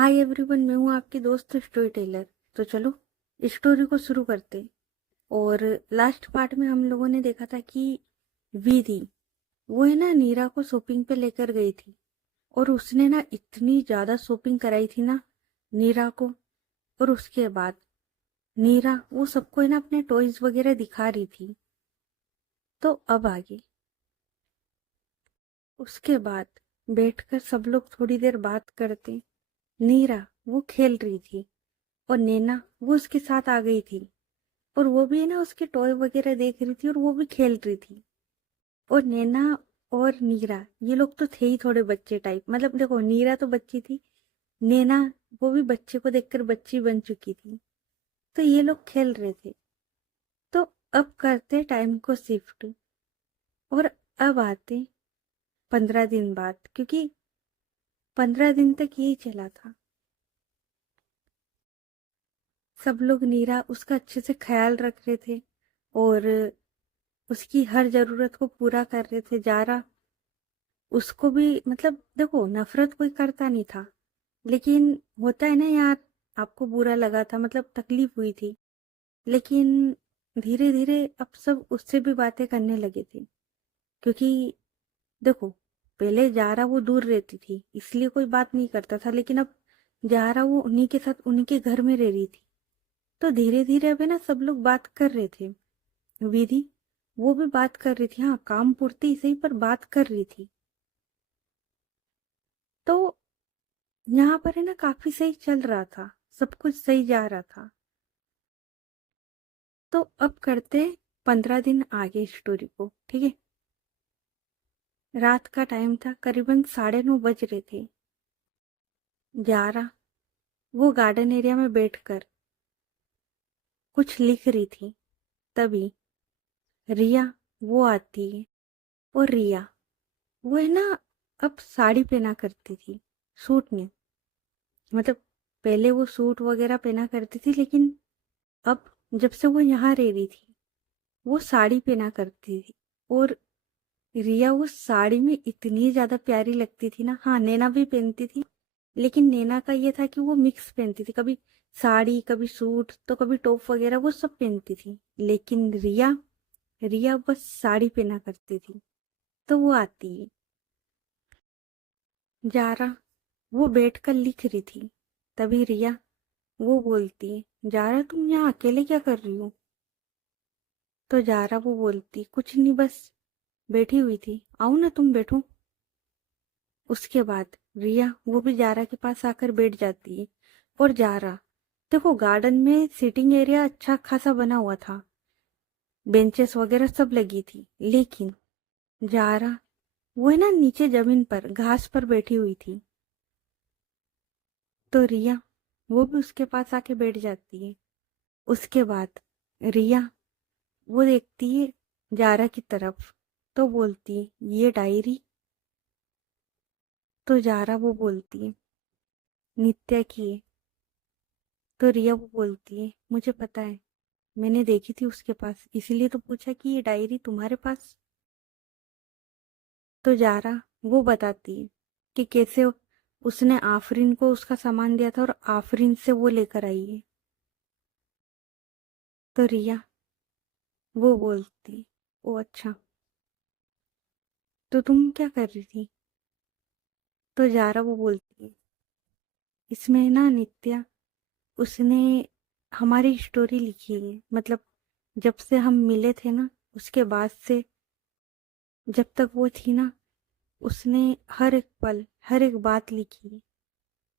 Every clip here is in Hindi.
हाय एवरीवन, मैं हूँ आपकी दोस्त स्टोरी टेलर। तो चलो स्टोरी को शुरू करते। और लास्ट पार्ट में हम लोगों ने देखा था कि विधि वो है ना नीरा को शॉपिंग पे लेकर गई थी। और उसने ना इतनी ज्यादा शॉपिंग कराई थी ना नीरा को। और उसके बाद नीरा वो सबको है ना अपने टॉयज वगैरह दिखा रही थी। तो अब आगे उसके बाद बैठकर सब लोग थोड़ी देर बात करते। नीरा वो खेल रही थी और नैना वो उसके साथ आ गई थी। और वो भी है ना उसके टॉय वगैरह देख रही थी और वो भी खेल रही थी। और नैना और नीरा ये लोग तो थे ही थोड़े बच्चे टाइप, मतलब देखो नीरा तो बच्ची थी, नैना वो भी बच्चे को देखकर बच्ची बन चुकी थी। तो ये लोग खेल रहे थे। तो अब करते टाइम को शिफ्ट। और अब आते 15 दिन बाद, क्योंकि 15 दिन तक यही चला था। सब लोग नीरा उसका अच्छे से ख्याल रख रहे थे और उसकी हर जरूरत को पूरा कर रहे थे। जारा उसको भी, मतलब देखो नफरत कोई करता नहीं था, लेकिन होता है ना यार, आपको बुरा लगा था, मतलब तकलीफ हुई थी। लेकिन धीरे धीरे अब सब उससे भी बातें करने लगे थे। क्योंकि देखो पहले जारा वो दूर रहती थी इसलिए कोई बात नहीं करता था, लेकिन अब जारा वो उन्हीं के साथ उन्हीं के घर में रह रही थी। तो धीरे धीरे अब है ना सब लोग बात कर रहे थे। विधि वो भी बात कर रही थी, हाँ काम पूर्ति ही सही पर बात कर रही थी। तो यहाँ पर है ना काफी सही चल रहा था, सब कुछ सही जा रहा था। तो अब करते 15 दिन आगे स्टोरी को, ठीक है। रात का टाइम था, करीबन 9:30 बज रहे थे। जारा वो गार्डन एरिया में बैठकर कुछ लिख रही थी। तभी रिया वो आती है। और रिया वो है ना अब साड़ी पहना करती थी, सूट नहीं। मतलब पहले वो सूट वगैरह पहना करती थी, लेकिन अब जब से वो यहाँ रह रही थी वो साड़ी पहना करती थी। और रिया वो साड़ी में इतनी ज्यादा प्यारी लगती थी ना। हाँ नैना भी पहनती थी, लेकिन नैना का ये था कि वो मिक्स पहनती थी, कभी साड़ी कभी सूट तो कभी टॉप वगैरह वो सब पहनती थी। लेकिन रिया रिया बस साड़ी पहना करती थी। तो वो आती है। जारा वो बैठकर लिख रही थी। तभी रिया वो बोलती है, जारा तुम यहाँ अकेले क्या कर रही हो? तो जारा वो बोलती, कुछ नहीं बस बैठी हुई थी, आओ ना तुम बैठो। उसके बाद रिया वो भी जारा के पास आकर बैठ जाती है। और जारा देखो गार्डन में सिटिंग एरिया अच्छा खासा बना हुआ था, बेंचेस वगैरह सब लगी थी। लेकिन जारा वो है ना नीचे जमीन पर घास पर बैठी हुई थी। तो रिया वो भी उसके पास आके बैठ जाती है। उसके बाद रिया वो देखती है जारा की तरफ। तो बोलती है, ये डायरी? तो जारा वो बोलती है, नित्या की है। तो रिया वो बोलती है, मुझे पता है, मैंने देखी थी उसके पास, इसीलिए तो पूछा कि ये डायरी तुम्हारे पास। तो जारा वो बताती है कि कैसे उसने आफरीन को उसका सामान दिया था और आफरीन से वो लेकर आई है। तो रिया वो बोलती, ओ अच्छा, तो तुम क्या कर रही थी? तो जारा वो बोलती है, इसमें ना नित्या उसने हमारी स्टोरी लिखी है, मतलब जब से हम मिले थे ना उसके बाद से जब तक वो थी ना, उसने हर एक पल हर एक बात लिखी है।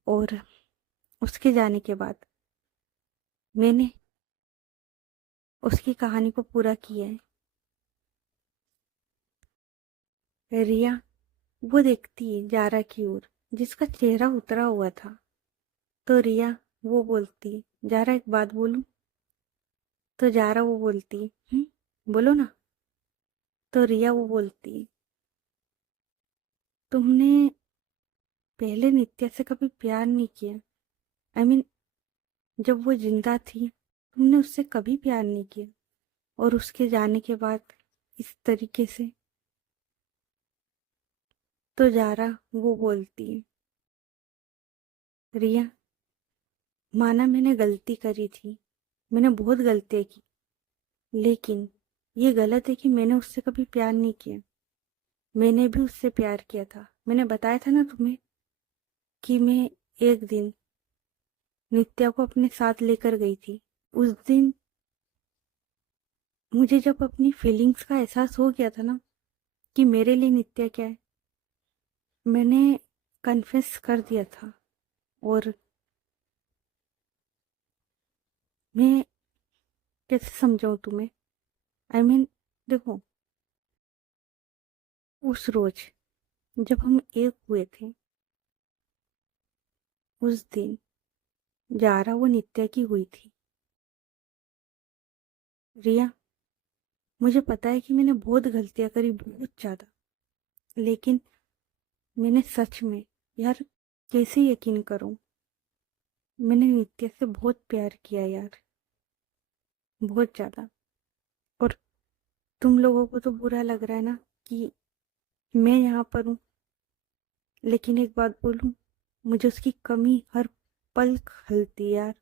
और उसके जाने के बाद मैंने उसकी कहानी को पूरा किया है। रिया वो देखती है जारा की ओर, जिसका चेहरा उतरा हुआ था। तो रिया वो बोलती है, जारा एक बात बोलूं? तो जारा वो बोलती है, बोलो ना। तो रिया वो बोलती है, तुमने पहले नित्या से कभी प्यार नहीं किया। आई मीन जब वो जिंदा थी तुमने उससे कभी प्यार नहीं किया, और उसके जाने के बाद इस तरीके से। तो जारा वो बोलती है, रिया, माना मैंने गलती करी थी, मैंने बहुत गलतियाँ की, लेकिन ये गलत है कि मैंने उससे कभी प्यार नहीं किया। मैंने भी उससे प्यार किया था। मैंने बताया था ना तुम्हें कि मैं एक दिन नित्या को अपने साथ लेकर गई थी। उस दिन मुझे जब अपनी फीलिंग्स का एहसास हो गया था ना कि मेरे लिए नित्या क्या है, मैंने कन्फेस कर दिया था। और मैं कैसे समझाऊं तुम्हें? आई I मीन देखो, उस रोज जब हम एक हुए थे, उस दिन जारा वो नित्या की हुई थी। रिया, मुझे पता है कि मैंने बहुत गलतियां करी, बहुत ज्यादा, लेकिन मैंने सच में, यार, कैसे यकीन करूं, मैंने नित्या से बहुत प्यार किया यार, बहुत ज्यादा। और तुम लोगों को तो बुरा लग रहा है ना कि मैं यहाँ पर हूँ, लेकिन एक बात बोलूं, मुझे उसकी कमी हर पल खलती है यार।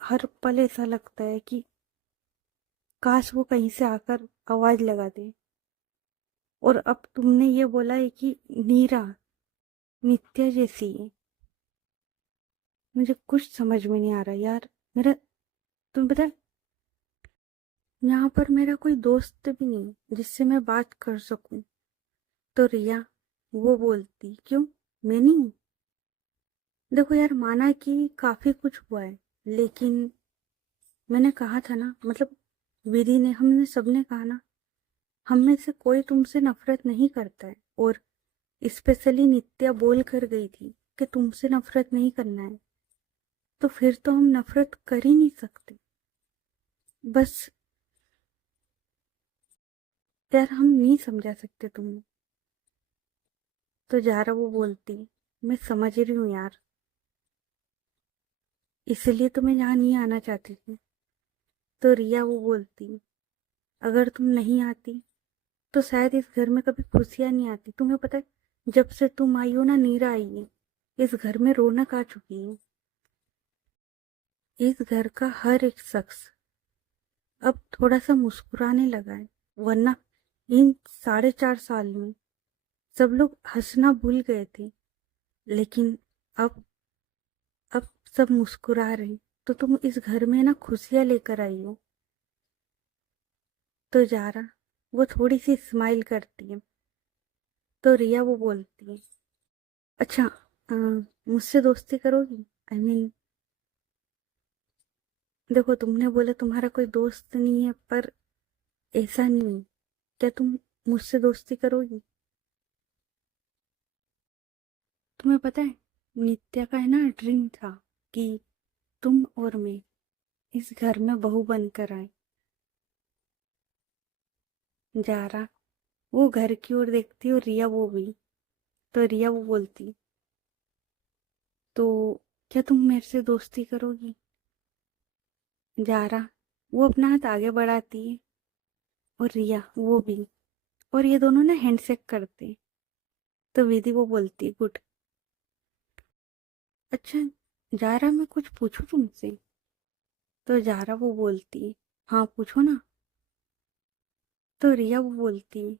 हर पल ऐसा लगता है कि काश वो कहीं से आकर आवाज लगा दे। और अब तुमने ये बोला है कि नीरा नित्या जैसी है। मुझे कुछ समझ में नहीं आ रहा यार। मेरा, तुम्हें पता है, यहाँ पर मेरा कोई दोस्त भी नहीं जिससे मैं बात कर सकूं। तो रिया वो बोलती क्यों, मैं नहीं हूं? देखो यार, माना कि काफी कुछ हुआ है, लेकिन मैंने कहा था ना, मतलब विधि ने, हमने सबने कहा ना, हम में से कोई तुमसे नफरत नहीं करता है। और स्पेशली नित्या बोल कर गई थी कि तुमसे नफरत नहीं करना है, तो फिर तो हम नफरत कर ही नहीं सकते। बस यार, हम नहीं समझा सकते तुम्हें। तो जारा वो बोलती, मैं समझ रही हूँ यार, इसलिए तो मैं यहाँ नहीं आना चाहती थी। तो रिया वो बोलती, अगर तुम नहीं आती तो शायद इस घर में कभी खुशियाँ नहीं आती। तुम्हें पता है, जब से तुम आई हो ना, नीरा आई है, इस घर में रौनक आ चुकी है। इस घर का हर एक शख्स अब थोड़ा सा मुस्कुराने लगा है, वरना इन 4.5 साल में सब लोग हंसना भूल गए थे। लेकिन अब अब सब मुस्कुरा रहे हैं। तो तुम इस घर में ना खुशियां लेकर आई हो। तो जारा वो थोड़ी सी स्माइल करती है। तो रिया वो बोलती है, अच्छा, मुझसे दोस्ती करोगी? आई मीन, देखो, तुमने बोला तुम्हारा कोई दोस्त नहीं है, पर ऐसा नहीं है। क्या तुम मुझसे दोस्ती करोगी? तुम्हें पता है, नित्या का है ना ड्रीम था कि तुम और मैं इस घर में बहू बनकर आए। जारा वो घर की ओर देखती और रिया वो भी। तो रिया वो बोलती, तो क्या तुम मेरे से दोस्ती करोगी? जारा वो अपना हाथ आगे बढ़ाती है, और रिया वो भी। और ये दोनों ना हैंडशेक करते। तो विधि वो बोलती, गुड। अच्छा, जारा मैं कुछ पूछूं तुमसे? तो जारा वो बोलती, हाँ पूछो ना। तो रिया वो बोलती,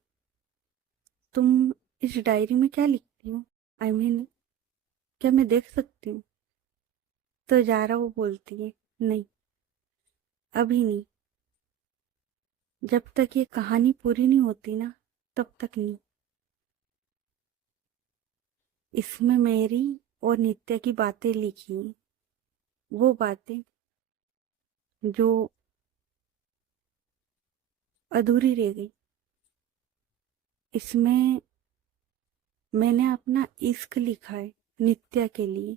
तुम इस डायरी में क्या लिखती हो? आई मीन, क्या मैं देख सकती हूँ? तो जारा वो बोलती है, नहीं, अभी नहीं, जब तक ये कहानी पूरी नहीं होती ना, तब तक नहीं। इसमें मेरी और नित्या की बातें लिखी हैं, वो बातें जो अधूरी रह गई। इसमें मैंने अपना इश्क लिखा है नित्या के लिए,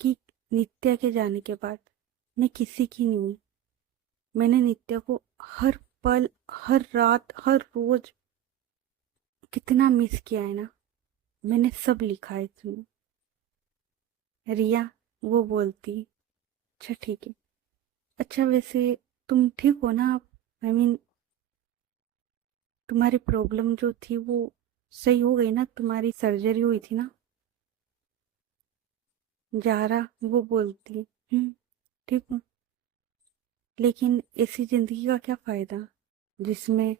कि नित्या के जाने के बाद मैं किसी की नहीं हुई। मैंने नित्या को हर पल, हर रात, हर रोज कितना मिस किया है ना, मैंने सब लिखा है इसमें। रिया वो बोलती, अच्छा ठीक है। अच्छा वैसे तुम ठीक हो ना? आप, आई मीन, तुम्हारी प्रॉब्लम जो थी वो सही हो गई ना? तुम्हारी सर्जरी हुई थी ना? जारा वो बोलती, ठीक हूँ, लेकिन ऐसी जिंदगी का क्या फायदा जिसमें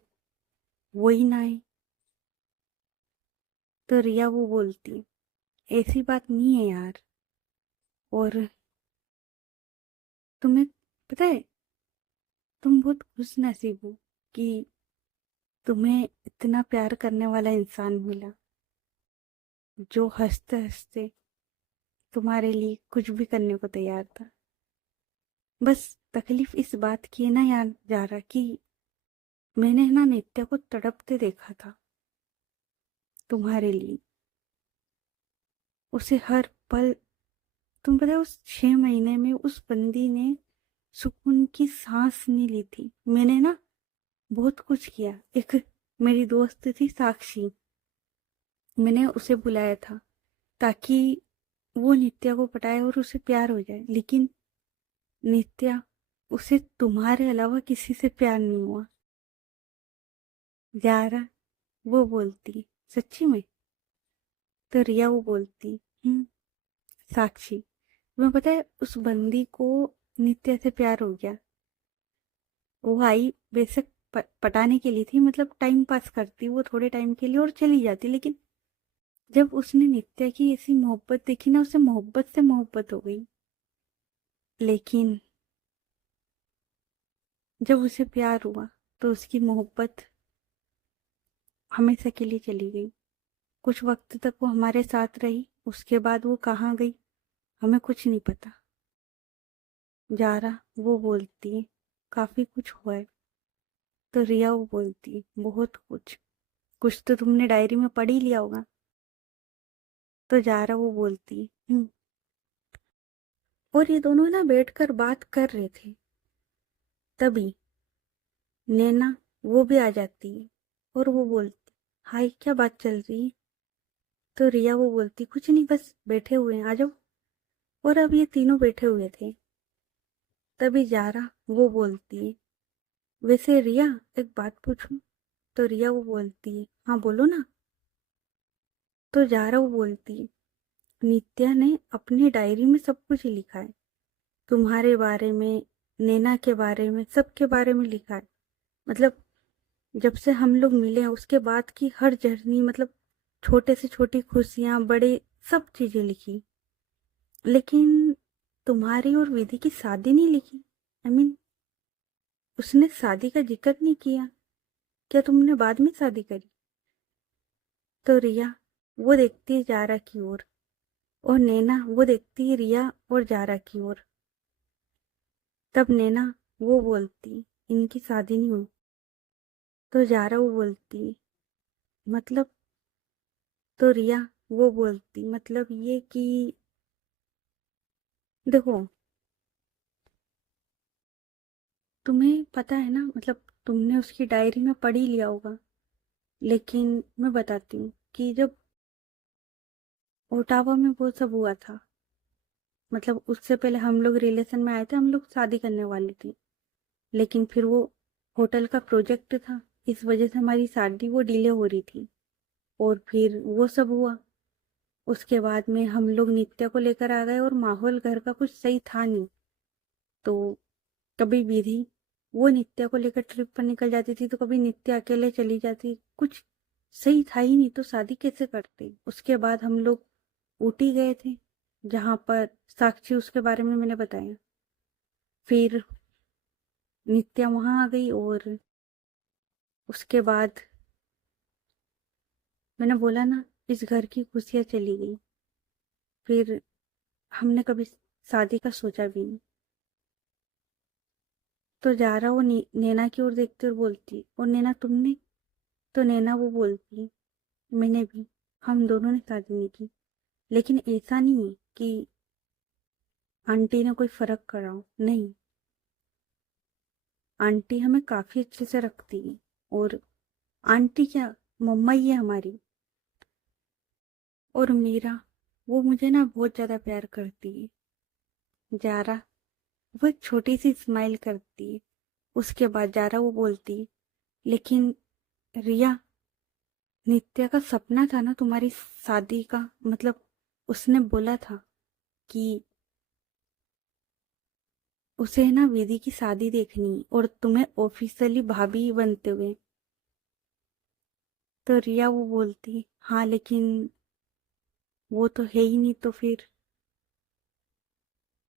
वो ही ना आए। तो रिया वो बोलती, ऐसी बात नहीं है यार, और तुम्हें पता है, तुम बहुत खुश नसीब हो कि तुम्हें इतना प्यार करने वाला इंसान मिला, जो हंसते हंसते तुम्हारे लिए कुछ भी करने को तैयार था। बस तकलीफ इस बात की है ना यार जारा, कि मैंने ना नित्या को तड़पते देखा था तुम्हारे लिए। उसे हर पल, तुम पता है उस 6 महीने में उस बंदी ने सुकून की सांस नहीं ली थी। मैंने ना बहुत कुछ किया। एक मेरी दोस्त थी साक्षी, मैंने उसे बुलाया था ताकि वो नित्या को पटाए और उसे प्यार हो जाए, लेकिन नित्या, उसे तुम्हारे अलावा किसी से प्यार नहीं हुआ। यारा वो बोलती, सच्ची में? तो रिया वो बोलती, साक्षी, तुम्हें पता है उस बंदी को नित्या से प्यार हो गया। वो आई बेशक पटाने के लिए थी, मतलब टाइम पास करती वो थोड़े टाइम के लिए और चली जाती, लेकिन जब उसने नित्या की ऐसी मोहब्बत देखी ना, उसे मोहब्बत से मोहब्बत हो गई। लेकिन जब उसे प्यार हुआ तो उसकी मोहब्बत हमेशा के लिए चली गई। कुछ वक्त तक वो हमारे साथ रही, उसके बाद वो कहाँ गई हमें कुछ नहीं पता। जारा वो बोलती, काफी कुछ हुआ है। तो रिया वो बोलती, बहुत कुछ, कुछ तो तुमने डायरी में पढ़ ही लिया होगा। तो जारा वो बोलती, और ये दोनों ना बैठकर बात कर रहे थे, तभी नैना वो भी आ जाती है और वो बोलती, हाय क्या बात चल रही है? तो रिया वो बोलती, कुछ नहीं, बस बैठे हुए हैं, आ जाओ। और अब ये तीनों बैठे हुए थे, तभी जारा वो बोलती है, वैसे रिया एक बात पूछूं? तो रिया वो बोलती है, हाँ बोलो ना। तो जारा वो बोलती है, नित्या ने अपनी डायरी में सब कुछ लिखा है, तुम्हारे बारे में, नैना के बारे में, सबके बारे में लिखा है। मतलब जब से हम लोग मिले हैं उसके बाद की हर जर्नी, मतलब छोटे से छोटी खुशियां, बड़े, सब चीजें लिखी। लेकिन तुम्हारी और विधि की शादी नहीं लिखी। उसने शादी का जिक्र नहीं किया। क्या तुमने बाद में शादी करी? तो रिया वो देखती है जारा की ओर, और नैना वो देखती है रिया और जारा की ओर। तब नैना वो बोलती, इनकी शादी नहीं हुई। तो जारा वो बोलती, मतलब? तो रिया वो बोलती, मतलब ये कि देखो, तुम्हें पता है ना, मतलब तुमने उसकी डायरी में पढ़ ही लिया होगा, लेकिन मैं बताती हूँ कि जब ओटावा में वो सब हुआ था, मतलब उससे पहले हम लोग रिलेशन में आए थे, हम लोग शादी करने वाले थे, लेकिन फिर वो होटल का प्रोजेक्ट था, इस वजह से हमारी शादी वो डिले हो रही थी। और फिर वो सब हुआ, उसके बाद में हम लोग नित्या को लेकर आ गए और माहौल घर का कुछ सही था नहीं। तो कभी विधि वो नित्या को लेकर ट्रिप पर निकल जाती थी, तो कभी नित्या अकेले चली जाती, कुछ सही था ही नहीं, तो शादी कैसे करते? उसके बाद हम लोग ऊटी गए थे, जहां पर साक्षी, उसके बारे में मैंने बताया। फिर नित्या वहां आ गई और उसके बाद मैंने बोला ना, इस घर की खुशियां चली गई। फिर हमने कभी शादी का सोचा भी नहीं। तो जा रहा वो नैना की ओर देखती और बोलती, और नैना तुमने? तो नैना वो बोलती, मैंने भी, हम दोनों ने शादी नहीं की, लेकिन ऐसा नहीं है कि आंटी ने कोई फर्क करा हो, नहीं। आंटी हमें काफी अच्छे से रखती है, और आंटी क्या, मम्मा ही है हमारी। और मेरा, वो मुझे ना बहुत ज्यादा प्यार करती है। जारा वो एक छोटी सी स्माइल करती है। उसके बाद जारा वो बोलती, लेकिन रिया, नित्या का सपना था ना तुम्हारी शादी का, मतलब उसने बोला था कि उसे है ना विधि की शादी देखनी और तुम्हें ऑफिशियली भाभी बनते हुए। तो रिया वो बोलती हाँ लेकिन वो तो है ही नहीं तो फिर।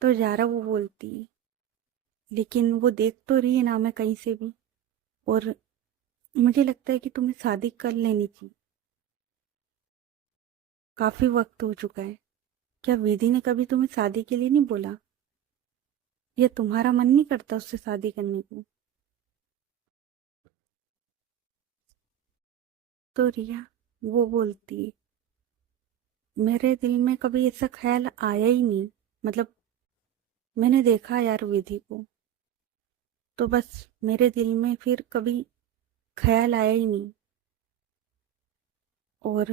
तो जारा वो बोलती लेकिन वो देख तो रही है ना मैं कहीं से भी, और मुझे लगता है कि तुम्हें शादी कर लेनी चाहिए, काफी वक्त हो चुका है। क्या विधि ने कभी तुम्हें शादी के लिए नहीं बोला, या तुम्हारा मन नहीं करता उससे शादी करने को? तो रिया वो बोलती मेरे दिल में कभी ऐसा ख्याल आया ही नहीं, मतलब मैंने देखा यार विधि को, तो बस मेरे दिल में फिर कभी ख्याल आया ही नहीं। और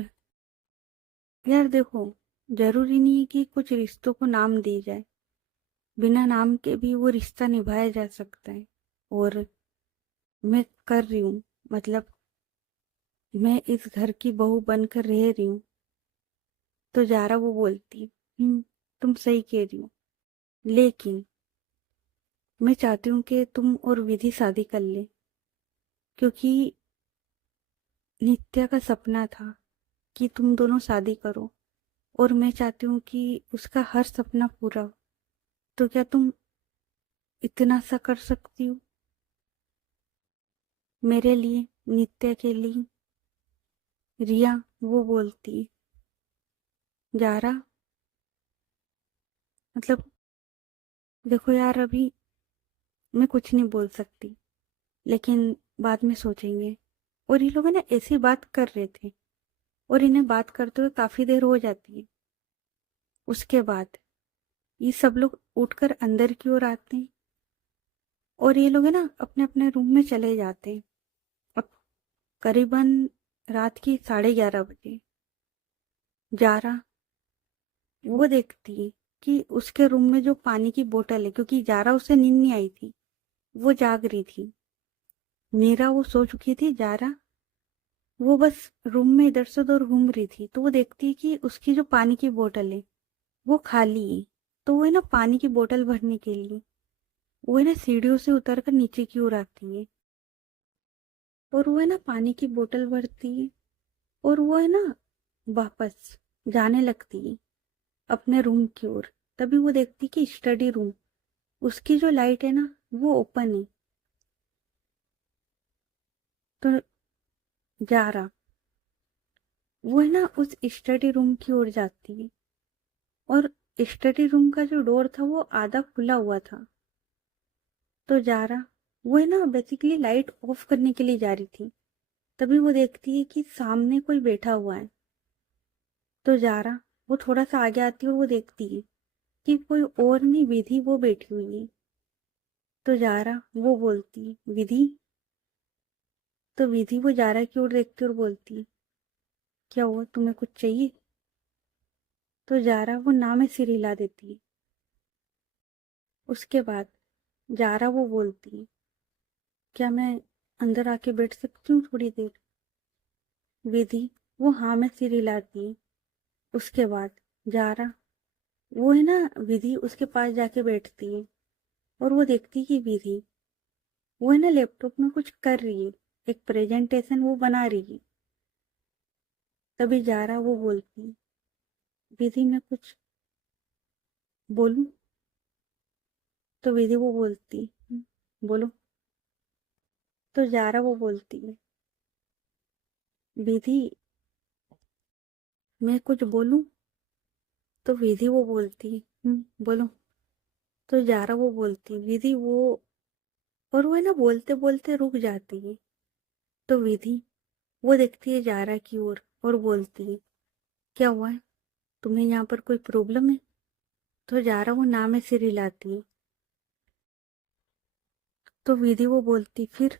यार देखो, जरूरी नहीं है कि कुछ रिश्तों को नाम दिए जाए, बिना नाम के भी वो रिश्ता निभाया जा सकता है। और मैं कर रही हूँ, मतलब मैं इस घर की बहू बनकर रह रही हूँ। तो जारा वो बोलती तुम सही कह रही हो, लेकिन मैं चाहती हूँ कि तुम और विधि शादी कर ले, क्योंकि नित्या का सपना था कि तुम दोनों शादी करो, और मैं चाहती हूँ कि उसका हर सपना पूरा हो। तो क्या तुम इतना सा कर सकती हो मेरे लिए, नित्या के लिए? रिया वो बोलती जारा, मतलब देखो यार, अभी मैं कुछ नहीं बोल सकती, लेकिन बाद में सोचेंगे। और ये लोग है ना ऐसी बात कर रहे थे, और इन्हें बात करते हुए काफी देर हो जाती है। उसके बाद ये सब लोग उठकर अंदर की ओर आते हैं, और ये लोग है ना अपने अपने रूम में चले जाते हैं। अब करीबन रात की 11:30 बजे जारा वो देखती है कि उसके रूम में जो पानी की बोतल है, क्योंकि जारा उसे नींद नहीं आई थी, वो जाग रही थी। मीरा वो सो चुकी थी, जारा वो बस रूम में इधर से उधर घूम रही थी। तो वो देखती है कि उसकी जो पानी की बोतल है वो खाली है। तो वो है ना पानी की बोतल भरने के लिए वो है ना सीढ़ियों से उतर कर नीचे की ओर आती है, और वो है ना पानी की बोतल भरती है, और वो है ना वापस जाने लगती है अपने रूम की ओर। तभी वो देखती कि स्टडी रूम, उसकी जो लाइट है ना वो ओपन है। तो जा रहा वो है ना उस स्टडी रूम की ओर जाती है, और स्टडी रूम का जो डोर था वो आधा खुला हुआ था। तो जा रहा वो है ना बेसिकली लाइट ऑफ करने के लिए जा रही थी। तभी वो देखती है कि सामने कोई बैठा हुआ है। तो जा रहा वो थोड़ा सा आगे आती है, और वो देखती है कि कोई और नहीं, विधि वो बैठी हुई है। तो जा रहा वो बोलती विधि। तो विधि वो जारा की ओर देखती और बोलती क्या हुआ, तुम्हें कुछ चाहिए? तो जारा वो ना में सिर हिला देती है। उसके बाद जारा वो बोलती क्या मैं अंदर आके बैठ सकती हूँ थोड़ी देर? विधि वो हाँ में सिर हिलाती है। उसके बाद जारा वो है ना विधि उसके पास जाके बैठती है, और वो देखती है कि विधि वो है ना लैपटॉप में कुछ कर रही है, एक प्रेजेंटेशन वो बना रही है। तभी जारा वो बोलती विधि मैं कुछ बोलूं? तो विधि वो बोलती बोलो। तो जारा वो बोलती है विधि मैं कुछ बोलूं? तो विधि वो बोलती बोलो। तो जारा वो बोलती विधि वो, और वो है ना बोलते बोलते रुक जाती है। तो विधि वो देखती है जारा की ओर और बोलती है क्या हुआ है, तुम्हें यहाँ पर कोई प्रॉब्लम है? तो जारा वो ना में सिर हिलाती है। तो विधि वो बोलती फिर।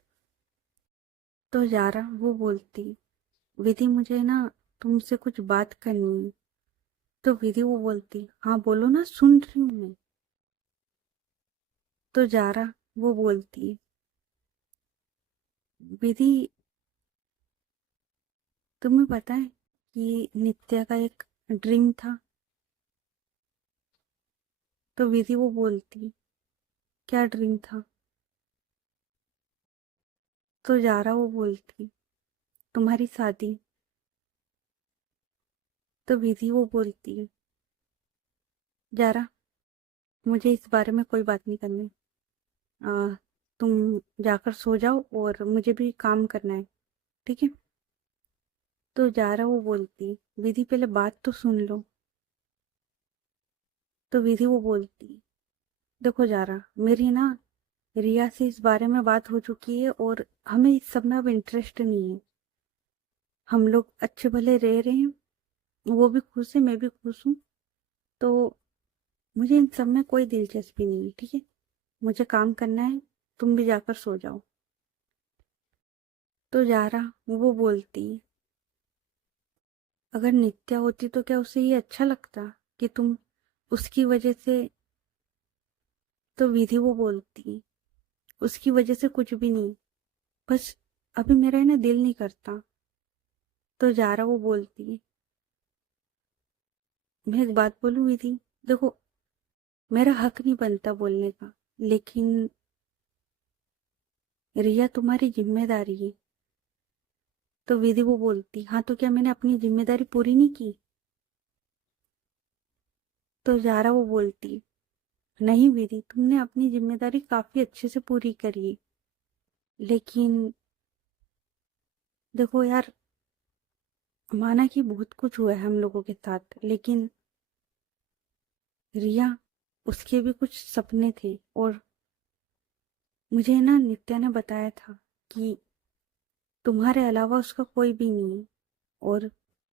तो जारा वो बोलती विधि मुझे ना तुमसे कुछ बात करनी है। तो विधि वो बोलती हाँ बोलो ना, सुन रही हूँ मैं। तो जारा वो बोलती विधि तुम्हें पता है कि नित्या का एक ड्रीम था। तो विधि वो बोलती, क्या ड्रीम था? तो जारा वो बोलती, तुम्हारी शादी। तो विधि वो बोलती, जारा, मुझे इस बारे में कोई बात नहीं करनी। आ, तुम जाकर सो जाओ और मुझे भी काम करना है, ठीक है? तो जारा वो बोलती, विधि पहले बात तो सुन लो। तो विधि वो बोलती, देखो जारा, मेरी ना रिया से इस बारे में बात हो चुकी है और हमें इस सब में अब इंटरेस्ट नहीं है। हम लोग अच्छे भले रह रहे हैं, वो भी खुश है, मैं भी खुश हूँ। तो मुझे इन सब में कोई दिलचस्पी नहीं है, ठीक है? मुझे काम करना है, तुम भी जाकर सो जाओ। तो जारा वो बोलती, अगर नित्या होती तो क्या उसे ये अच्छा लगता कि तुम उसकी वजह से? तो विधि वो बोलती, उसकी वजह से कुछ भी नहीं, बस अभी मेरा है ना दिल नहीं करता। तो जारा वो बोलती, मैं एक बात बोलूं विधि, देखो, मेरा हक नहीं बनता बोलने का, लेकिन रिया तुम्हारी जिम्मेदारी है। तो विधि वो बोलती, हाँ तो क्या मैंने अपनी जिम्मेदारी पूरी नहीं की? तो जारा वो बोलती, नहीं विधि, तुमने अपनी जिम्मेदारी काफी अच्छे से पूरी करी है, लेकिन देखो यार, माना कि बहुत कुछ हुआ है हम लोगों के साथ, लेकिन रिया, उसके भी कुछ सपने थे, और मुझे ना नित्या ने बताया था कि तुम्हारे अलावा उसका कोई भी नहीं है, और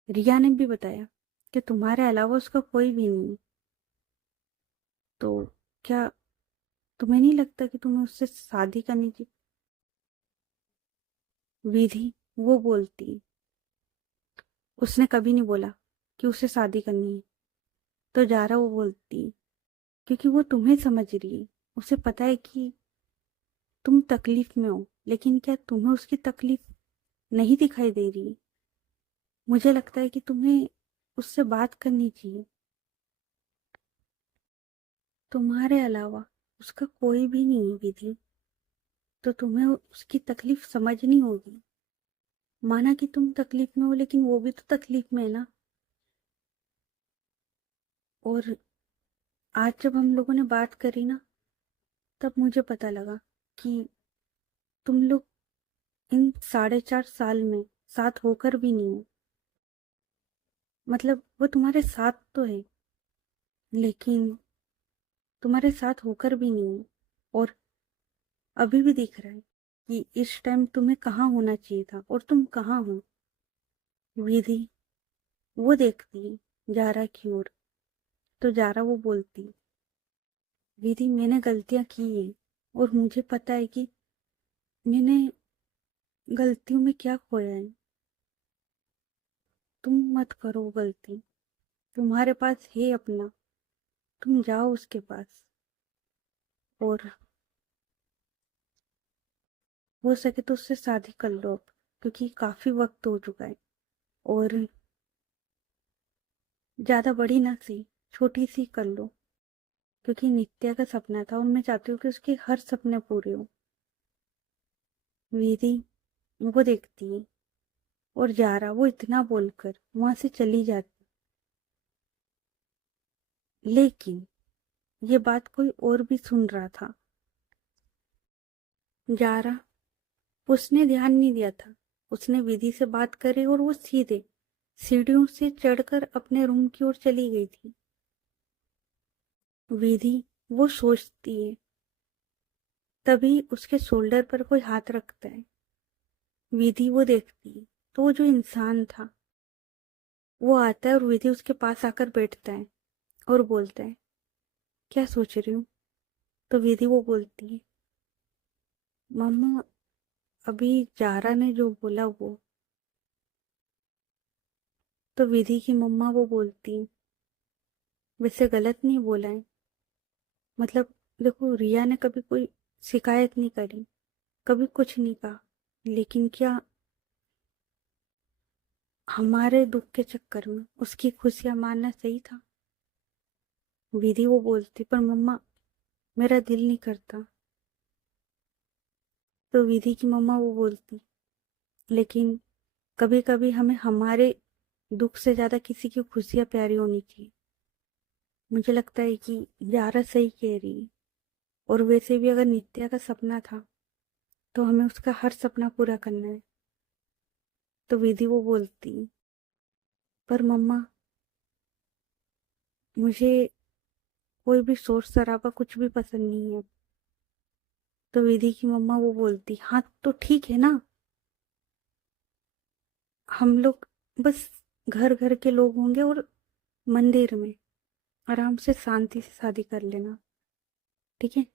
रिया ने भी बताया कि तुम्हारे अलावा उसका कोई भी नहीं है। तो क्या तुम्हें नहीं लगता कि तुम्हें उससे शादी करनी चाहिए? विधि वो बोलती, उसने कभी नहीं बोला कि उसे शादी करनी है। तो जारा वो बोलती, क्योंकि वो तुम्हें समझ रही है, उसे पता है कि तुम तकलीफ में हो, लेकिन क्या तुम्हें उसकी तकलीफ नहीं दिखाई दे रही? मुझे लगता है कि तुम्हें उससे बात करनी चाहिए। तुम्हारे अलावा उसका कोई भी नहीं है विधि, तो तुम्हें उसकी तकलीफ समझनी होगी। माना कि तुम तकलीफ में हो, लेकिन वो भी तो तकलीफ में है ना। और आज जब हम लोगों ने बात करी ना, तब मुझे पता लगा कि तुम लोग इन 4.5 साल में साथ होकर भी नहीं हो। मतलब वो तुम्हारे साथ तो है, लेकिन तुम्हारे साथ होकर भी नहीं है। और अभी भी दिख रहा है कि इस टाइम तुम्हें कहाँ होना चाहिए था और तुम कहाँ हो। विधि वो देखती जारा की ओर। तो जारा वो बोलती, विधि, मैंने गलतियां की है, और मुझे पता है कि मैंने गलतियों में क्या खोया है। तुम मत करो गलती, तुम्हारे पास है अपना, तुम जाओ उसके पास, और हो सके तो उससे शादी कर लो अब, क्योंकि काफी वक्त हो चुका है। और ज्यादा बड़ी ना सी, छोटी सी कर लो, क्योंकि नित्या का सपना था और मैं चाहती हूँ कि उसके हर सपने पूरे हो। विधि वो देखती है, और जारा वो इतना बोलकर वहां से चली जाती। लेकिन ये बात कोई और भी सुन रहा था। जारा, उसने ध्यान नहीं दिया था, उसने विधि से बात करे और वो सीधे सीढ़ियों से चढ़कर अपने रूम की ओर चली गई थी। विधि वो सोचती है, तभी उसके शोल्डर पर कोई हाथ रखता है। विधि वो देखती है, तो वो जो इंसान था वो आता है और विधि उसके पास आकर बैठता है और बोलता है, क्या सोच रही हूँ? तो विधि वो बोलती है, मम्मा, अभी जारा ने जो बोला वो। तो विधि की मम्मा वो बोलती, वैसे गलत नहीं बोला है। मतलब देखो, रिया ने कभी कोई शिकायत नहीं करी, कभी कुछ नहीं कहा, लेकिन क्या हमारे दुख के चक्कर में उसकी खुशियां मारना सही था? विधि वो बोलती, पर मम्मा मेरा दिल नहीं करता। तो विधि की मम्मा वो बोलती, लेकिन कभी कभी हमें हमारे दुख से ज्यादा किसी की खुशियां प्यारी होनी चाहिए। मुझे लगता है कि यारा सही कह रही है। और वैसे भी अगर नित्या का सपना था तो हमें उसका हर सपना पूरा करना है। तो विधि वो बोलती, पर मम्मा मुझे कोई भी शोर शराबा कुछ भी पसंद नहीं है। तो विधि की मम्मा वो बोलती, हाँ तो ठीक है ना, हम लोग बस घर घर के लोग होंगे और मंदिर में आराम से शांति से शादी कर लेना, ठीक है।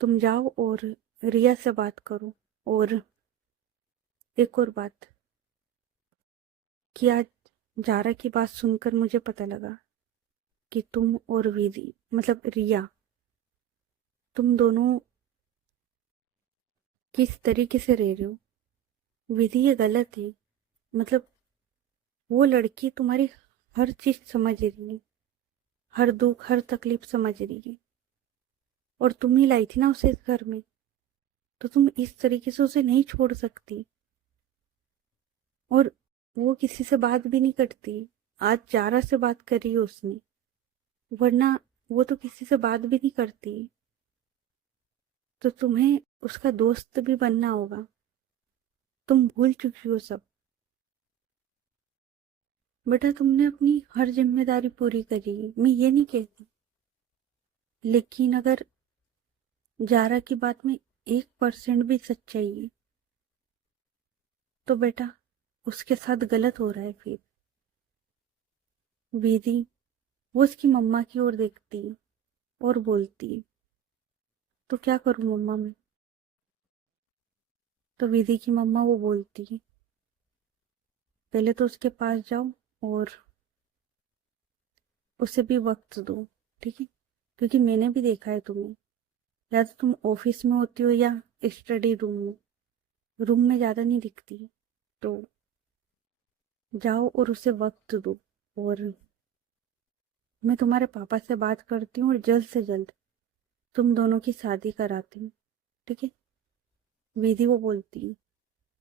तुम जाओ और रिया से बात करो। और एक और बात, कि आज जारा की बात सुनकर मुझे पता लगा कि तुम और विधि मतलब रिया, तुम दोनों किस तरीके से रह रहे हो। विधि ये गलत है। मतलब वो लड़की तुम्हारी हर चीज समझ रही है, हर दुख हर तकलीफ समझ रही है। और तुम ही लाई थी ना उसे इस घर में, तो तुम इस तरीके से उसे नहीं छोड़ सकती। और वो किसी से बात भी नहीं करती। आज जारा से बात करी है उसने, वरना वो तो किसी से बात भी नहीं करती। तो तुम्हें उसका दोस्त भी बनना होगा। तुम भूल चुकी हो सब। बेटा तुमने अपनी हर जिम्मेदारी पूरी करी है, मैं ये नहीं कहती। लेकिन अगर जारा की बात में 1% भी सच्चाई है तो बेटा उसके साथ गलत हो रहा है फिर। विधि वो उसकी मम्मा की ओर देखती है और बोलती है, तो क्या करूं मम्मा मैं। तो विधि की मम्मा वो बोलती है, पहले तो उसके पास जाओ और उसे भी वक्त दो, ठीक है। क्योंकि मैंने भी देखा है तुम्हें, या तो तुम ऑफिस में होती हो या स्टडी रूम में ज्यादा नहीं दिखती। तो जाओ और उसे वक्त दो। और मैं तुम्हारे पापा से बात करती हूँ और जल्द से जल्द तुम दोनों की शादी कराती हूँ, ठीक है। विधि वो बोलती है,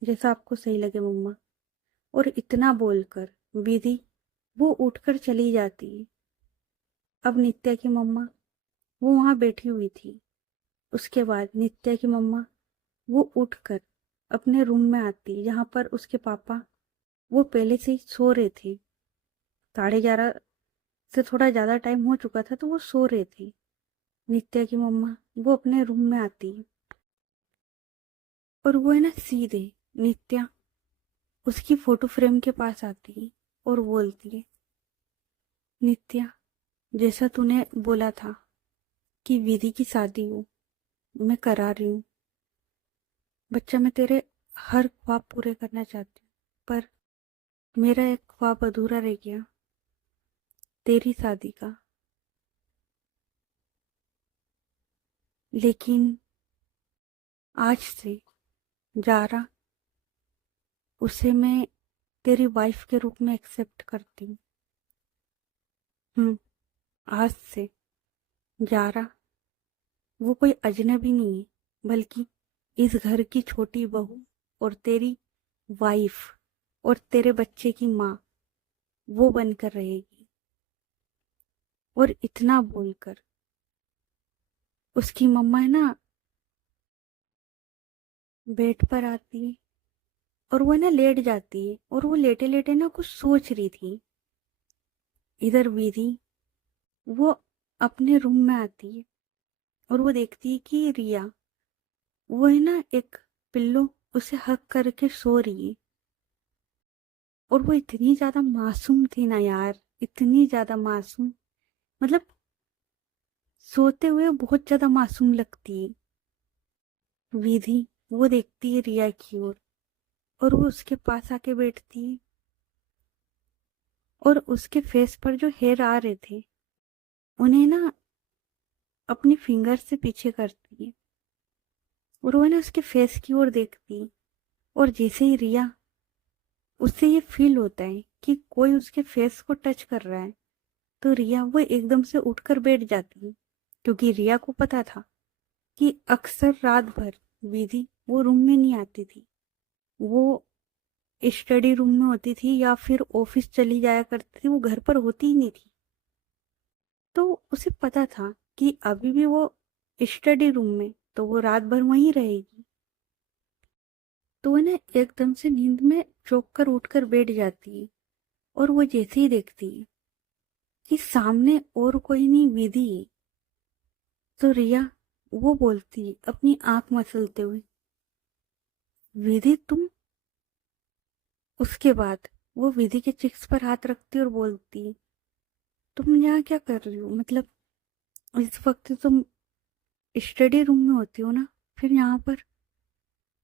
जैसा आपको सही लगे मम्मा। और इतना बोलकर विधि वो उठकर चली जाती है। अब नित्या की मम्मा वो वहां बैठी हुई थी। उसके बाद नित्या की मम्मा वो उठकर अपने रूम में आती, जहां पर उसके पापा वो पहले से ही सो रहे थे। 11:30 से थोड़ा ज्यादा टाइम हो चुका था तो वो सो रहे थे। नित्या की मम्मा वो अपने रूम में आती और वो है ना सीधे नित्या उसकी फोटो फ्रेम के पास आती है और बोलती है, नित्या जैसा तूने बोला था कि विधि की शादी हो, मैं करा रही हूँ। बच्चा मैं तेरे हर ख्वाब पूरे करना चाहती हूँ, पर मेरा एक ख्वाब अधूरा रह गया, तेरी शादी का। लेकिन आज से जारा उसे मैं तेरी वाइफ के रूप में एक्सेप्ट करती हूँ। आज से जारा वो कोई अजनबी नहीं है, बल्कि इस घर की छोटी बहू और तेरी वाइफ और तेरे बच्चे की माँ वो बनकर रहेगी। और इतना बोलकर उसकी मम्मा है ना बेड पर आती है और वो है ना लेट जाती है और वो लेटे लेटे ना कुछ सोच रही थी। इधर विधि वो अपने रूम में आती है और वो देखती है कि रिया वो है ना एक पिल्लो उसे हक करके सो रही है। और वो इतनी ज्यादा मासूम थी ना यार, इतनी ज्यादा मासूम। मतलब सोते हुए बहुत ज्यादा मासूम लगती है। विधि वो देखती है रिया की ओर और वो उसके पास आके बैठती है और उसके फेस पर जो हेयर आ रहे थे उन्हें ना अपनी फिंगर से पीछे करती है और वो ना उसके फेस की ओर देखती है। और जैसे ही रिया उससे ये फील होता है कि कोई उसके फेस को टच कर रहा है, तो रिया वो एकदम से उठकर बैठ जाती, क्योंकि रिया को पता था कि अक्सर रात भर विधि वो रूम में नहीं आती थी। वो स्टडी रूम में होती थी या फिर ऑफिस चली जाया करती थी, वो घर पर होती ही नहीं थी। तो उसे पता था कि अभी भी वो स्टडी रूम में, तो वो रात भर वहीं रहेगी। तो वो ना एकदम से नींद में चौंक कर उठकर बैठ जाती है, और वो जैसे ही देखती है कि सामने और कोई नहीं, विधि है, तो रिया वो बोलती है अपनी आंख मसलते हुए, विधि तुम। उसके बाद वो विधि के चिक्स पर हाथ रखती और बोलती, तुम यहाँ क्या कर रही हो? मतलब इस वक्त तुम स्टडी रूम में होती हो ना, फिर यहाँ पर।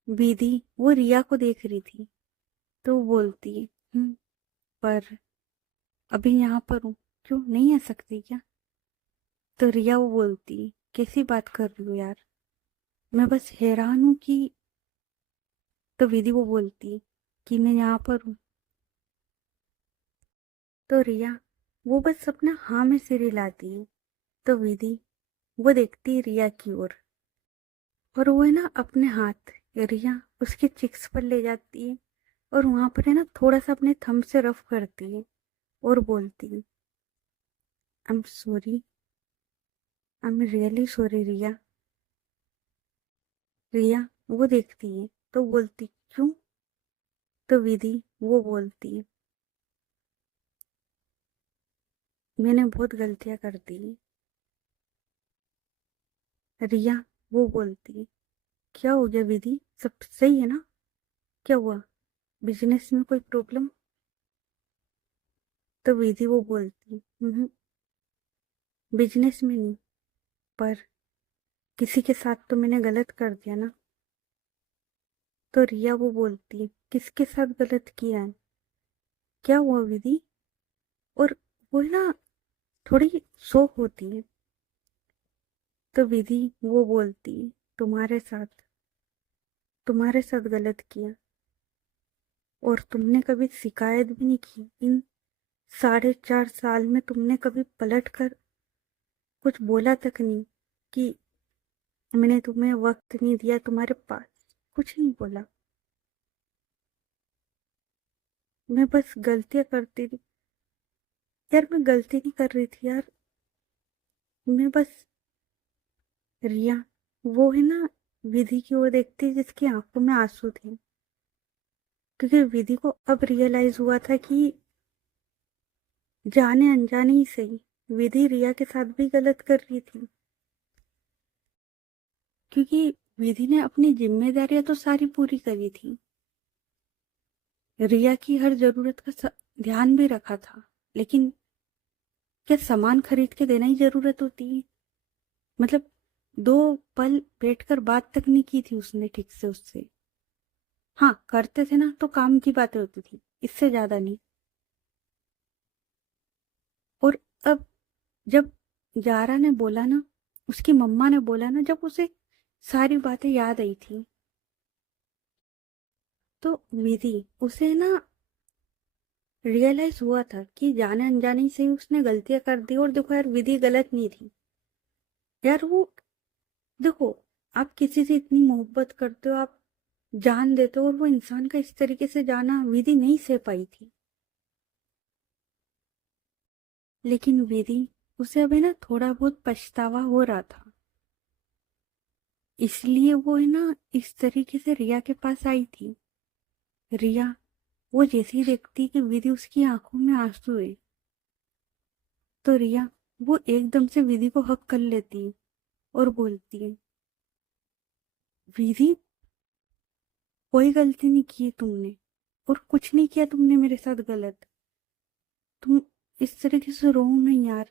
विधि वो रिया को देख रही थी, तो वो बोलती है, पर अभी यहाँ पर हूँ, क्यों नहीं आ सकती क्या? तो रिया वो बोलती है, कैसी बात कर रही हो यार, मैं बस हैरान हूँ कि। तो विधि वो बोलती है कि मैं यहाँ पर हूँ। तो रिया वो बस अपना हाँ में सिर हिलाती है। तो विधि वो देखती है रिया की ओर, और वो है ना अपने हाथ रिया उसके चिक्स पर ले जाती है, और वहां पर है ना थोड़ा सा अपने थंब से रफ करती है और बोलती है, I am sorry, I am really sorry Riya. Riya वो देखती है, तो बोलती, क्यों? तो विधि वो बोलती है, मैंने बहुत गलतियां कर दी। रिया वो बोलती है, क्या हो गया विधि, सब सही है ना? क्या हुआ, बिजनेस में कोई प्रॉब्लम? तो विधि वो बोलती, बिजनेस में नहीं, पर किसी के साथ तो मैंने गलत कर दिया ना। तो रिया वो बोलती, किसके साथ गलत किया है? क्या हुआ विधि? और वो ना थोड़ी शौक होती है। तो विधि वो बोलती, तुम्हारे साथ, तुम्हारे साथ गलत किया, और तुमने कभी शिकायत भी नहीं की। इन 4.5 साल में तुमने कभी पलट कर कुछ बोला तक नहीं कि मैंने तुम्हें वक्त नहीं दिया, तुम्हारे पास कुछ नहीं बोला। मैं बस गलतियां करती थी यार, मैं गलती नहीं कर रही थी यार, मैं बस। रिया वो है ना विधि की ओर देखती जिसकी आंखों में आंसू थे, क्योंकि विधि को अब रियलाइज हुआ था कि जाने अनजाने ही सही, विधि रिया के साथ भी गलत कर रही थी। क्योंकि विधि ने अपनी जिम्मेदारियां तो सारी पूरी करी थी, रिया की हर जरूरत का ध्यान भी रखा था, लेकिन क्या सामान खरीद के देना ही जरूरत होती है? मतलब 2 पल बैठकर बात तक नहीं की थी उसने ठीक से उससे। हाँ करते थे ना तो काम की बातें होती थी, इससे ज्यादा नहीं। और अब जब जारा ने बोला ना, उसकी मम्मा ने बोला ना, जब उसे सारी बातें याद आई थी, तो विधि उसे ना रियलाइज हुआ था कि जाने अनजाने से ही उसने गलतियां कर दी। और देखो यार, विधि गलत नहीं थी यार। वो देखो, आप किसी से इतनी मोहब्बत करते हो, आप जान देते हो, और वो इंसान का इस तरीके से जाना विधि नहीं सह पाई थी। लेकिन विधि उसे अभी ना थोड़ा बहुत पछतावा हो रहा था, इसलिए वो है ना इस तरीके से रिया के पास आई थी। रिया वो जैसे ही देखती कि विधि उसकी आंखों में आंसू है, तो रिया वो एकदम से विधि को हक कर लेती है और बोलती है, विधि कोई गलती नहीं की है तुमने, और कुछ नहीं किया तुमने मेरे साथ गलत। तुम इस तरीके से रो नहीं यार।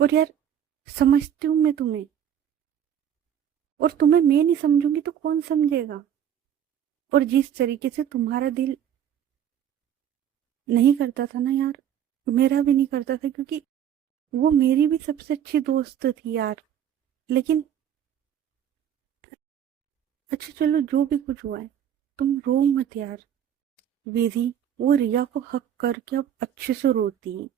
और यार समझती हूँ मैं तुम्हें, और तुम्हें मैं नहीं समझूंगी तो कौन समझेगा? और जिस तरीके से तुम्हारा दिल नहीं करता था ना यार, मेरा भी नहीं करता था, क्योंकि वो मेरी भी सबसे अच्छी दोस्त थी यार। लेकिन अच्छा चलो, जो भी कुछ हुआ है, तुम रो मत यार। विधि वो रिया को हक करके अब अच्छे से रोती है,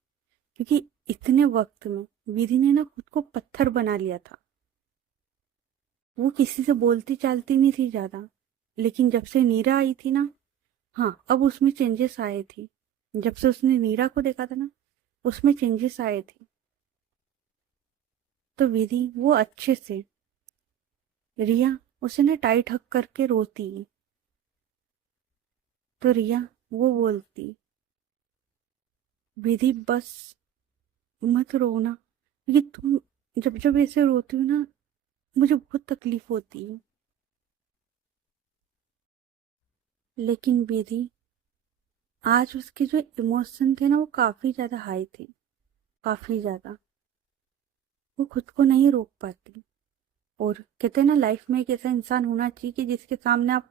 क्योंकि इतने वक्त में विधि ने ना खुद को पत्थर बना लिया था। वो किसी से बोलती चालती नहीं थी ज्यादा, लेकिन जब से नीरा आई थी ना, हाँ, अब उसमें चेंजेस आए थे। जब से उसने नीरा को देखा था ना, उसमें चेंजेस आए थे। तो विधि वो अच्छे से, रिया उसे ना टाइट हक करके रोती। तो रिया वो बोलती, विधि बस मत रोना, क्योंकि तुम जब जब ऐसे रोती हो ना, मुझे बहुत तकलीफ होती है। लेकिन विधि, आज उसके जो इमोशन थे ना, वो काफी ज्यादा हाई थे, काफी ज्यादा। वो खुद को नहीं रोक पाती। और कहते हैं ना, लाइफ में एक ऐसा इंसान होना चाहिए कि जिसके सामने आप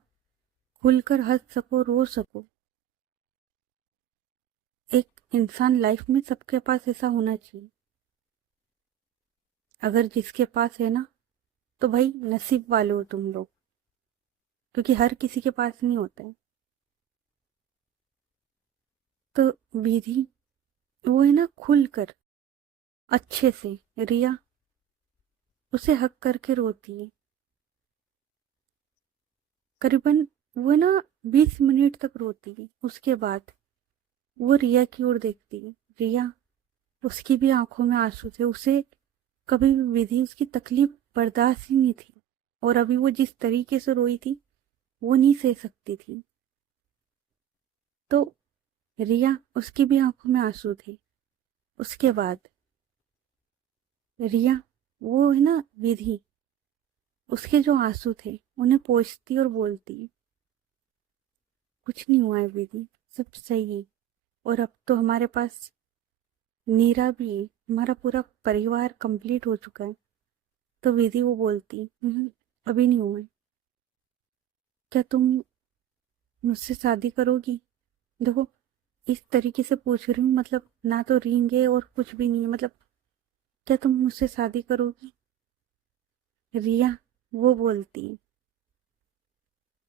खुलकर हंस सको, रो सको। एक इंसान लाइफ में सबके पास ऐसा होना चाहिए। अगर जिसके पास है ना, तो भाई नसीब वाले हो तुम लोग, क्योंकि हर किसी के पास नहीं होता है। तो विधि वो है ना, खुलकर अच्छे से, रिया उसे हक करके रोती है। करीबन वो ना 20 मिनट तक रोती है। उसके बाद वो रिया की ओर देखती है। रिया, उसकी भी आंखों में आंसू थे। उसे कभी भी विधि उसकी तकलीफ बर्दाश्त ही नहीं थी, और अभी वो जिस तरीके से रोई थी, वो नहीं सह सकती थी। तो रिया, उसकी भी आंखों में आंसू थे। उसके बाद रिया वो है ना, विधि उसके जो आंसू थे उन्हें पोंछती और बोलती, कुछ नहीं हुआ है विधि, सब सही है। और अब तो हमारे पास नीरा भी है, हमारा पूरा परिवार कंप्लीट हो चुका है। तो विधि वो बोलती, अभी नहीं हुआ है। क्या तुम मुझसे शादी करोगी?" देखो, इस तरीके से पूछ रही हूँ, मतलब ना तो रिंग है और कुछ भी नहीं है, मतलब क्या तुम मुझसे शादी करोगी? रिया वो बोलती,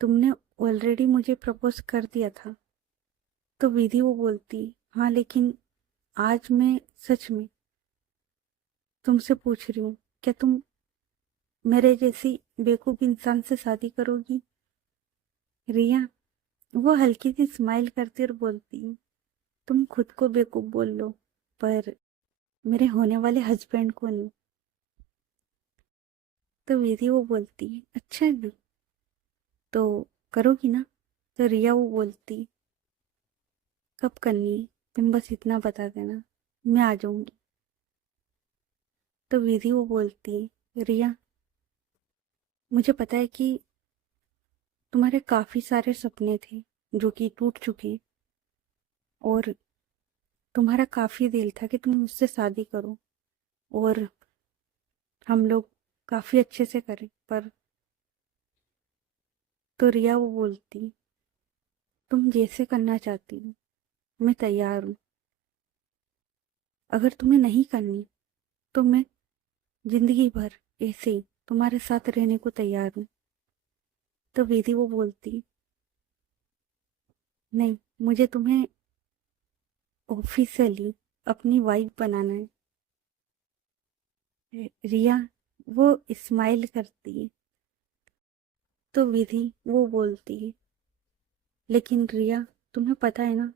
तुमने ऑलरेडी मुझे प्रपोज कर दिया था। तो विधि वो बोलती, हाँ, लेकिन आज मैं सच में तुमसे पूछ रही हूँ, क्या तुम मेरे जैसी बेवकूफ इंसान से शादी करोगी? रिया वो हल्की सी स्माइल करती और बोलती, तुम खुद को बेवकूफ बोल लो, पर मेरे होने वाले हस्बैंड को नहीं। तो विधि वो बोलती, अच्छा जी, तो करोगी ना? तो रिया वो बोलती, कब करनी है? तुम बस इतना बता देना, मैं आ जाऊंगी। तो विधि वो बोलती, रिया मुझे पता है कि तुम्हारे काफी सारे सपने थे जो कि टूट चुके, और तुम्हारा काफी दिल था कि तुम मुझसे शादी करो और हम लोग काफी अच्छे से करें, पर तो रिया वो बोलती, तुम जैसे करना चाहती हो मैं तैयार हूँ। अगर तुम्हें नहीं करनी तो मैं जिंदगी भर ऐसे ही तुम्हारे साथ रहने को तैयार हूँ। तो विधि वो बोलती, नहीं, मुझे तुम्हें ऑफिशियली अपनी वाइफ बनाना है। रिया वो स्माइल करती है। तो विधि वो बोलती है, लेकिन रिया तुम्हें पता है ना,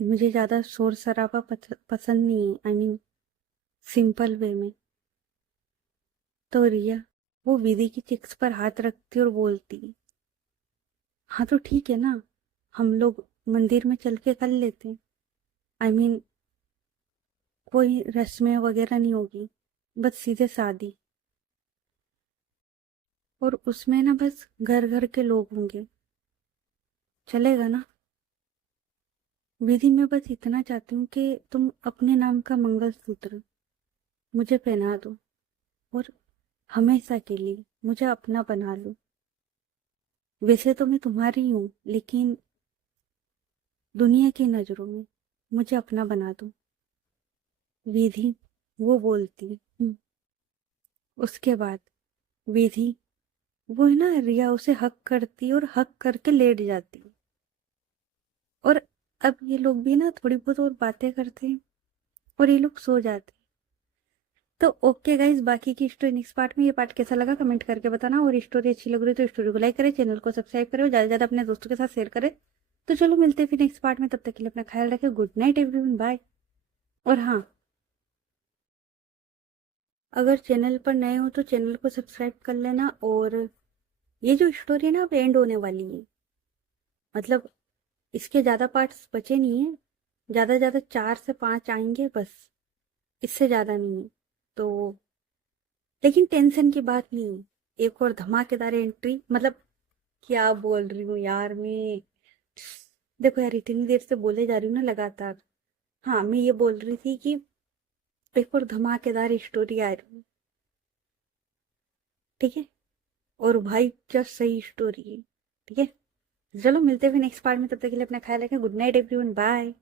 मुझे ज्यादा शोर शराबा पसंद नहीं है, आई मीन सिंपल वे में। तो रिया वो विधि की चिक्स पर हाथ रखती और बोलती, हाँ तो ठीक है ना, हम लोग मंदिर में चल के कर लेते हैं। आई मीन कोई रस्में वगैरह नहीं होगी, बस सीधे शादी। और उसमें ना बस घर घर के लोग होंगे, चलेगा ना? विधि में बस इतना चाहती हूँ कि तुम अपने नाम का मंगलसूत्र मुझे पहना दो, और हमेशा के लिए मुझे अपना बना लो। वैसे तो मैं तुम्हारी हूँ, लेकिन दुनिया की नजरों में मुझे अपना बना दो। विधि वो बोलती, उसके बाद विधि वो है ना, रिया उसे हक करती और हक करके लेट जाती। और अब ये लोग भी ना थोड़ी बहुत और बातें करते हैं। और ये लोग सो जाते। तो ओके गाइज, बाकी की स्टोरी नेक्स्ट पार्ट में। ये पार्ट कैसा लगा कमेंट करके बताना, और स्टोरी अच्छी लग रही है तो स्टोरी को लाइक करें, चैनल को सब्सक्राइब करें और ज़्यादा से ज़्यादा अपने दोस्तों के साथ शेयर करें। तो चलो मिलते हैं फिर नेक्स्ट पार्ट में, तब तक के लिए अपना ख्याल रखें। Good night everyone, bye. और हाँ, अगर चैनल पर नए हो तो चैनल को सब्सक्राइब कर लेना। और ये जो स्टोरी है ना, अब एंड होने वाली है, मतलब इसके ज़्यादा पार्ट्स बचे नहीं है। ज़्यादा से ज़्यादा 4 से 5 आएंगे बस, इससे ज़्यादा नहीं है। तो लेकिन टेंशन की बात नहीं है, एक और धमाकेदार एंट्री, मतलब क्या बोल रही हूँ यार मैं। देखो यार, इतनी देर से बोले जा रही हूँ ना लगातार। हाँ, मैं ये बोल रही थी कि एक और धमाकेदार स्टोरी आ रही है, ठीक है। और भाई क्या सही स्टोरी है, ठीक है। चलो मिलते हैं फिर नेक्स्ट पार्ट में, तब तक के लिए अपना ख्याल रखें। Good night everyone, bye.